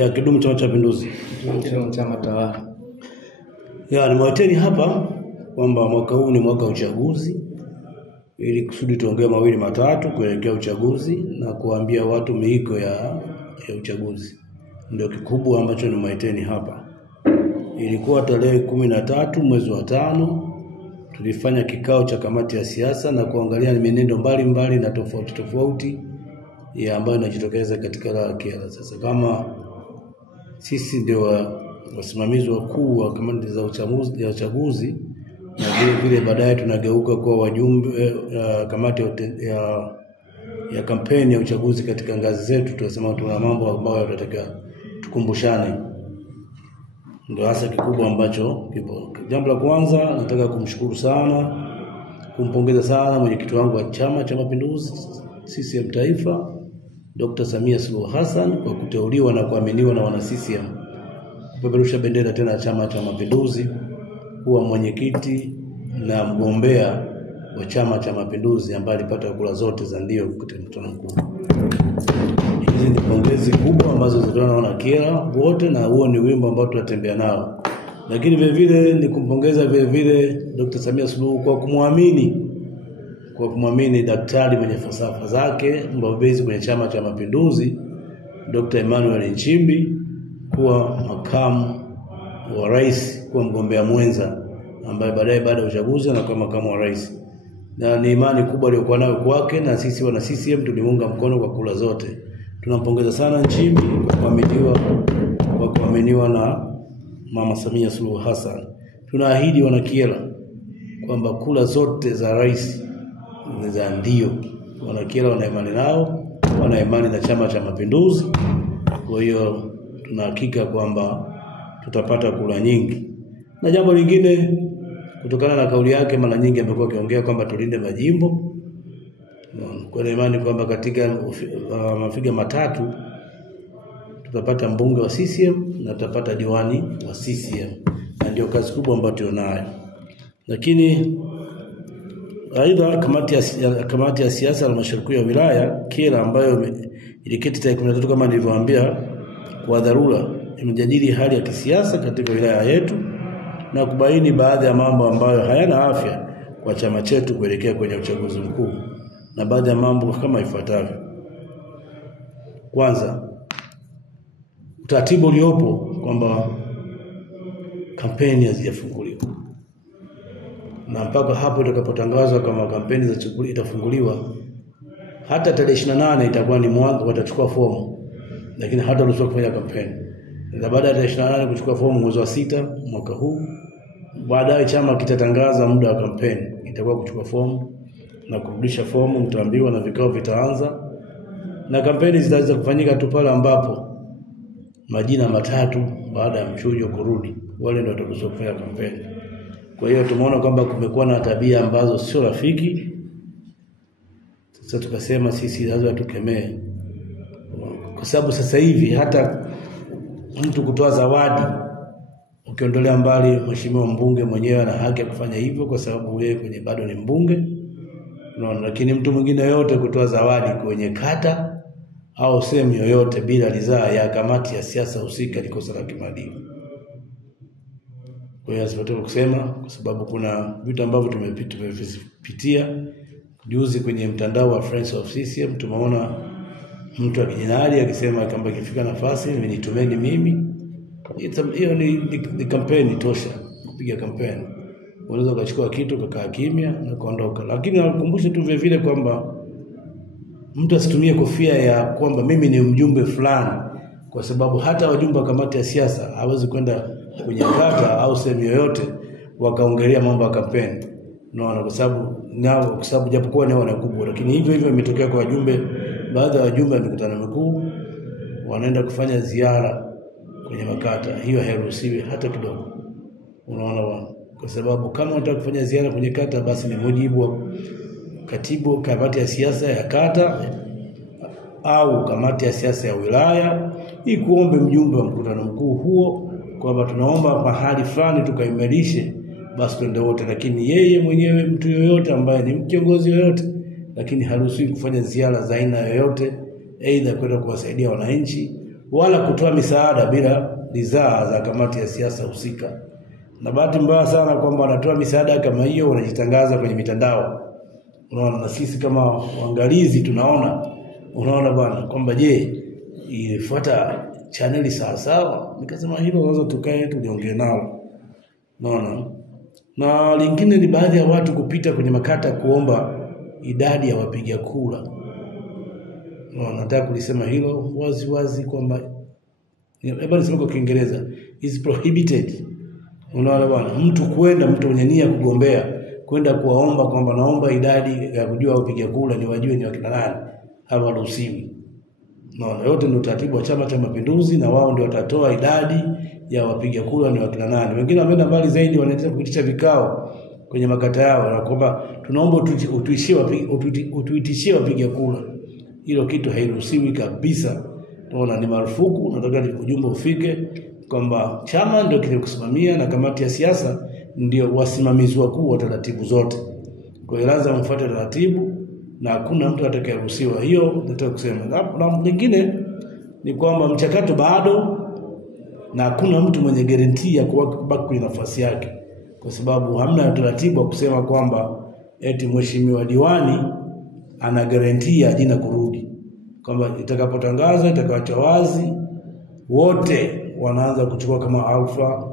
Ya kidumu Chama cha Mapinduzi. Chama tawala. Ya nimewateni hapa kwamba mwaka huu ni mwaka wa uchaguzi, ili kusudi tuongee mawili matatu kuelekea uchaguzi na kuambia watu miiko ya uchaguzi. Ndio kikubwa ambacho nimewateni hapa. Ilikuwa tarehe 13 mwezi wa 5 tulifanya kikao cha kamati ya siasa na kuangalia mienendo mbalimbali na tofauti ya ambayo inajitokeza katika wilaya ya Kyela. Sasa kama sisi ndio wasimamizi wakuu wa kamati za uchaguzi na vile baadaye tunageuka kwa wajumbe kamati ya kampeni ya uchaguzi katika ngazi zetu, tunasema tuna mambo ambayo tunataka tukumbushane. Ndio hasa kikubwa ambacho kipo. Jambo la kwanza nataka kumshukuru sana, kumpongeza sana mwenyekiti wangu wa Chama cha Mapinduzi CCM Taifa, Dr. Samia Suluhu Hassan, kwa kuteuliwa na kuaminiwa na wana CCM kupeperusha bendera tena ya Chama cha Mapinduzi kuwa mwenyekiti na mgombea wa Chama cha Mapinduzi ambaye alipata kura zote za ndio katika mkutano mkuu. Hizi ni pongezi kubwa ambazo zitolewa na Kyela wote, na huo ni wimbo ambao tunatembea nao. Lakini vile vile ni kumpongeza vile vile Dr. Samia Suluhu kwa kumwamini daktari mwenye falsafa zake, mbobezi kwenye Chama cha Mapinduzi, Dr. Emmanuel Nchimbi kuwa makamu wa rais, kuwa mgombea mwenza ambaye baadaye baada ya uchaguzi anakuwa makamu wa rais. Na ni imani kubwa aliyokuwa nayo kwake, na sisi wana CCM tulimunga mkono kwa kula zote. Tunampongeza sana Nchimbi kwa kuaminiwa na Mama Samia Suluhu Hassan. Tunaahidi wana Kyela kwamba kula zote za rais ni za ndio. Wana Kyela wana imani nao, wana imani na Chama cha Mapinduzi. Kwa hiyo tunahakika kwamba tutapata kula nyingi. Na jambo lingine, kutokana na kauli yake mara nyingi amekuwa akiongea kwamba tulinde majimbo. Kwa imani kwamba katika mafiga matatu tutapata mbunge wa CCM na tutapata diwani wa CCM. Na ndio kazi kubwa ambayo tunayo. Lakini aidha kamati ya siasa ya mashariki ya wilaya Kyela ambayo iliketi tarehe 13 kama nilivyowaambia kwa dharura, imejadili hali ya kisiasa katika wilaya yetu na kubaini baadhi ya mambo ambayo hayana afya kwa chama chetu kuelekea kwenye uchaguzi mkuu, na baadhi ya mambo kama ifuatavyo. Kwanza, utaratibu uliopo kwamba kampeni hazijafunguliwa, na mpaka hapo itakapotangazwa kama kampeni za uchaguzi itafunguliwa, hata tarehe 28 itakuwa ni mwanzo watachukua fomu, lakini hata ruhusa kufanya kampeni. Na baada ya tarehe 28 kuchukua fomu mwezi wa 6 mwaka huu, baadaye chama kitatangaza muda wa kampeni, itakuwa kuchukua fomu na kurudisha fomu, mtaambiwa na vikao vitaanza, na kampeni zitaweza kufanyika tu pale ambapo majina matatu baada ya mchujo kurudi, wale ndio wataruhusiwa kufanya kampeni. Kwa hiyo tumeona kwamba kumekuwa na tabia ambazo sio rafiki. Sasa tukasema sisi lazima tukemee, kwa sababu sasa hivi hata mtu kutoa zawadi, ukiondolea mbali mheshimiwa mbunge mwenyewe ana haki ya kufanya hivyo kwa sababu yeye kwenye bado ni mbunge, lakini mtu mwingine yote kutoa zawadi kwenye kata au sehemu yoyote bila ridhaa ya kamati ya siasa husika ni kosa la kimaadili. Kwa hiyo sasa kusema, kwa sababu kuna vitu ambavyo tumepitia juzi kwenye mtandao wa Friends of CCM, tumeona mtu akijinadi akisema kwamba ikifika nafasi nitumeni mimi. Hiyo ni kampeni tosha, kupiga kampeni. Unaweza kuchukua kitu kukaa kimya na kuondoka. Lakini nakumbusha tu vile vile kwamba mtu asitumie kofia ya kwamba mimi ni mjumbe fulani, kwa sababu hata wajumbe wa kamati ya siasa hawezi kwenda kwenye kata au sehemu yoyote wakaongelea mambo ya kampeni. Kwa sababu japokuwa ni wanakubwa, lakini hivyo imetokea kwa wajumbe, baadhi ya wajumbe wa mikutano mikuu wanaenda kufanya ziara kwenye makata. Hiyo hairuhusiwi hata kidogo. Kwa sababu kama unataka kufanya ziara kwenye kata, basi ni mujibu wa katibu kamati ya siasa ya kata au kamati ya siasa ya wilaya ikuombe mjumbe wa mkutano mkuu huo kwamba tunaomba mahali fulani tukaimarishe, basi twende wote. Lakini yeye mwenyewe, mtu yoyote ambaye ni kiongozi yoyote, lakini haruhusiwi kufanya ziara za aina yoyote, aidha kwenda kuwasaidia wananchi wala kutoa misaada bila ridhaa za kamati ya siasa husika. Na bahati mbaya sana kwamba wanatoa misaada kama hiyo wanajitangaza kwenye mitandao. Unaona, na sisi kama waangalizi unaona bwana kwamba je, ifuata channel sawa. Nikasema hilo wazo tukae tuliongee nao. Unaona? Na lingine ni baadhi ya watu kupita kwenye makata kuomba idadi ya wapiga kura. Nataka kulisema hilo wazi kwamba hebu niseme kwa Kiingereza is prohibited. Unaona bwana, mtu mwenye nia kugombea kwenda kuwaomba kwamba naomba idadi ya kujua wapiga kura ni wajue ni wakina nani, hawaruhusiwi. Naona yote ni utaratibu wa Chama cha Mapinduzi, na wao ndio watatoa idadi ya wapiga kura ni wakina nani. Wengine wameenda mbali zaidi, wanaendelea kuitisha vikao kwenye makata yao na kwamba tunaomba utuitishie wapiga kura. Hilo kitu hairuhusiwi kabisa. Naona ni marufuku. Nataka ujumbe ufike kwamba chama ndio kilikusimamia na kamati ya siasa ndio wasimamizi wakuu wa taratibu zote. Kwa hiyo lazima mfuate taratibu na hakuna mtu atakayeruhusiwa. Hiyo nataka kusema. Na lingine ni kwamba mchakato bado na hakuna mtu mwenye guarantee ya kubaki kwenye nafasi yake, kwa sababu hamna taratibu wa kusema kwamba eti mheshimiwa diwani ana guarantee jina kurudi, kwamba itakapotangazwa itakaachwa wazi wote wanaanza kuchukua kama alfa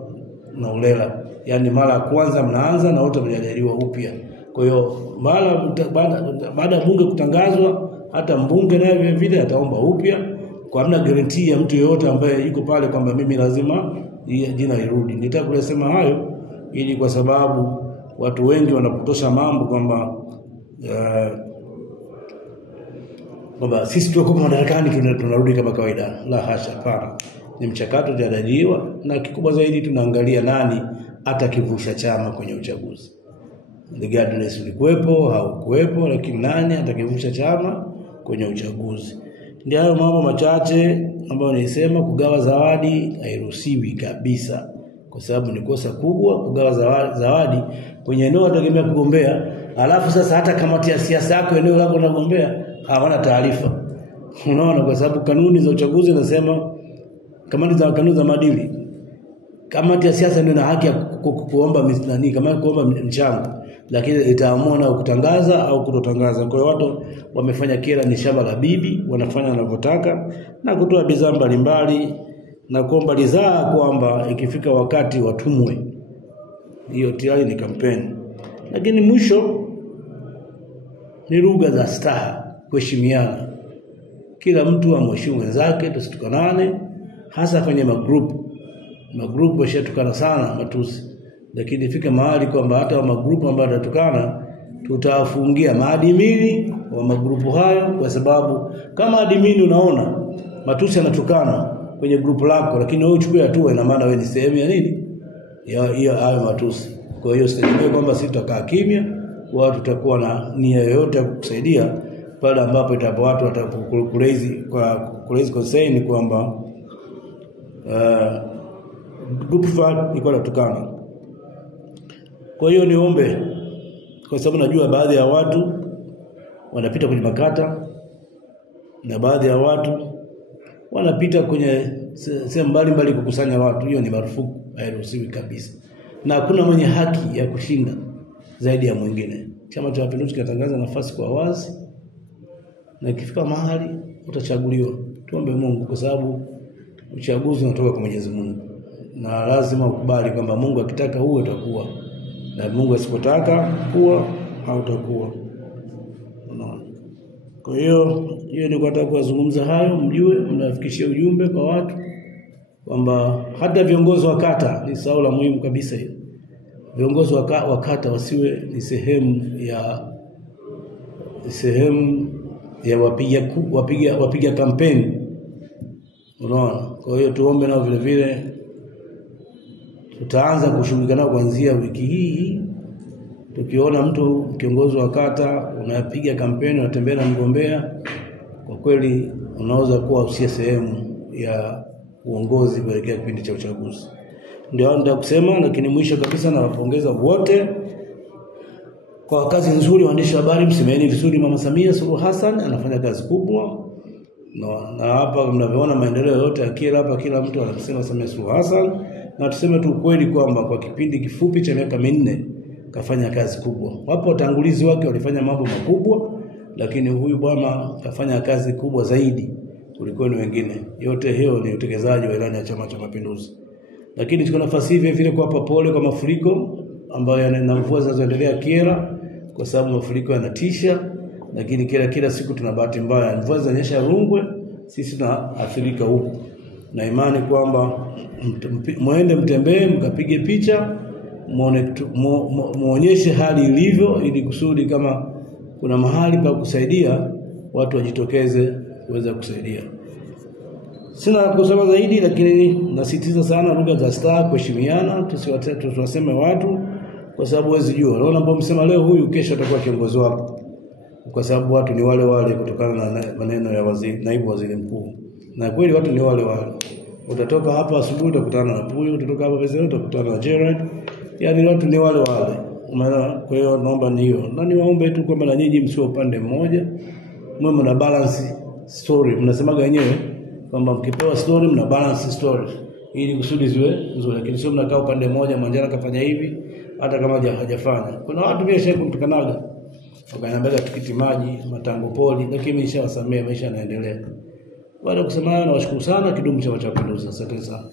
na ulela, yani mara ya kwanza mnaanza na wote mnajadiliwa upya. Kwa hiyo baada ya bunge kutangazwa, hata mbunge naye vile vile ataomba upya, kwa hamna guarantee ya mtu yeyote ambaye yuko pale kwamba mimi lazima jina lirudi. Nitaka kusema hayo ili kwa sababu watu wengi wanapotosha mambo kwamba sisi tuko madarakani tunarudi kama kawaida. La hasha, hapana. Ni mchakato utajadiliwa, na kikubwa zaidi tunaangalia nani atakivusha chama kwenye uchaguzi. Regardless ulikuwepo au kuwepo, lakini nani atakivusha chama kwenye uchaguzi. Ndio hayo mambo machache ambayo nilisema. Kugawa zawadi hairuhusiwi kabisa, kwa sababu ni kosa kubwa kugawa zawadi kwenye eneo unategemea kugombea, alafu sasa hata kamati ya siasa yako eneo lako unagombea hawana taarifa. Unaona, kwa sababu kanuni za uchaguzi zinasema kanuni za maadili, kamati ya siasa ndio ina haki ya kuomba kama kuomba mchango, lakini itaamua na kutangaza au kutotangaza. Kwa hiyo watu wamefanya kila ni shamba la bibi, wanafanya wanavyotaka na kutoa bidhaa mbalimbali na kuomba ridhaa kwamba ikifika wakati watumwe. Hiyo tayari ni kampeni. Lakini mwisho ni lugha za staha, kuheshimiana. Kila mtu amheshimu wenzake, tusitukanane, hasa kwenye magrupu washatukana sana matusi. Lakini ifika mahali kwamba hata wa magrupu ambao watatukana tutawafungia maadmini wa magrupu hayo, kwa sababu kama admini unaona matusi yanatukana kwenye grupu lako, lakini wewe uchukue hatua, ina maana wewe ni sehemu ya nini? Hiyo hayo matusi. Kwa hiyo sitategemea kwamba sisi tutakaa kimya, watu tutakuwa na nia yoyote ya kukusaidia pale ambapo itapo watu watakulezi concern kwamba group fan iko natukana. Kwa hiyo niombe, kwa sababu najua baadhi ya watu wanapita kwenye makata na baadhi ya watu wanapita kwenye sehemu mbalimbali kukusanya watu. Hiyo ni marufuku, hairuhusiwi kabisa, na hakuna mwenye haki ya kushinda zaidi ya mwingine. Chama cha Mapinduzi kinatangaza nafasi kwa wazi, na ikifika mahali utachaguliwa. Tuombe Mungu, kwa sababu uchaguzi unatoka kwa Mwenyezi Mungu, na lazima ukubali kwamba Mungu akitaka uwe utakuwa, na Mungu asipotaka kuwa hautakuwa. Unaona? Kwa hiyo ni nataka kuzungumza hayo, mjue mnafikishia ujumbe kwa watu kwamba hata viongozi wa kata ni swala la muhimu kabisa hilo. Viongozi wa kata wasiwe ni sehemu ya wapiga kampeni. Unaona? Kwa hiyo tuombe nao vile vile, tutaanza kushughulika nao kuanzia wiki hii. Tukiona mtu kiongozi wa kata unapiga kampeni, unatembea na mgombea, kwa kweli unaweza kuwa usia sehemu ya uongozi kuelekea kipindi cha uchaguzi. Ndio nataka kusema. Lakini mwisho kabisa, nawapongeza wote kwa kazi nzuri. Waandishi wa habari, msemeni vizuri Mama Samia Suluhu Hassan, anafanya kazi kubwa. Na hapa mnavyoona maendeleo yote ya Kyela hapa, kila mtu anasema Samia Suluhu Hassan, na tuseme tu ukweli kwamba kwa kipindi kifupi cha miaka 4 kafanya kazi kubwa. Wapo watangulizi wake walifanya mambo makubwa, lakini huyu bwana kafanya kazi kubwa zaidi kuliko wengine. Yote hiyo ni utekelezaji wa ilani ya Chama cha Mapinduzi. Lakini tuko nafasi hivi vile kuwapa pole kwa mafuriko ambayo yana mvua zinazoendelea Kyela, kwa sababu mafuriko yanatisha. Lakini kila siku tuna bahati mbaya, mvua zinanyesha Rungwe, sisi tunaathirika huku. Na imani kwamba muende mtembee, mkapige picha, muonyeshe hali ilivyo, ili kusudi kama kuna mahali pa kusaidia watu wajitokeze kuweza kusaidia. Sina kusema zaidi, lakini nasitiza sana lugha za staha, kuheshimiana, tusiwaseme watu kwa sababu huwezi jua. Unaona ambao msema leo huyu kesho atakuwa kiongozi wako. Kwa sababu watu ni wale wale kutokana na maneno ya naibu waziri mkuu. Na kweli watu ni wale wale. Utatoka hapa asubuhi utakutana na Puyo, utatoka hapa pesa utakutana na Gerard. Yaani watu ni wale wale. Kwa hiyo naomba niyo. Na niwaombe tu kwamba na nyinyi msio upande mmoja. Mwe mna balance story. Mnasemaga wenyewe kwamba mkipewa story mna balance story ili kusudi ziwe nzuri. Lakini sio mnakaa upande mmoja, Manjala kafanya hivi hata kama hajafanya. Kuna watu pia shaka kumtukanaga. Wakaniambia tikiti maji, matango poli, lakini nishawasamea, maisha yanaendelea. Baada ya kusema hayo, nawashukuru sana. Kidumu Chama cha Mapinduzi. Asante sana.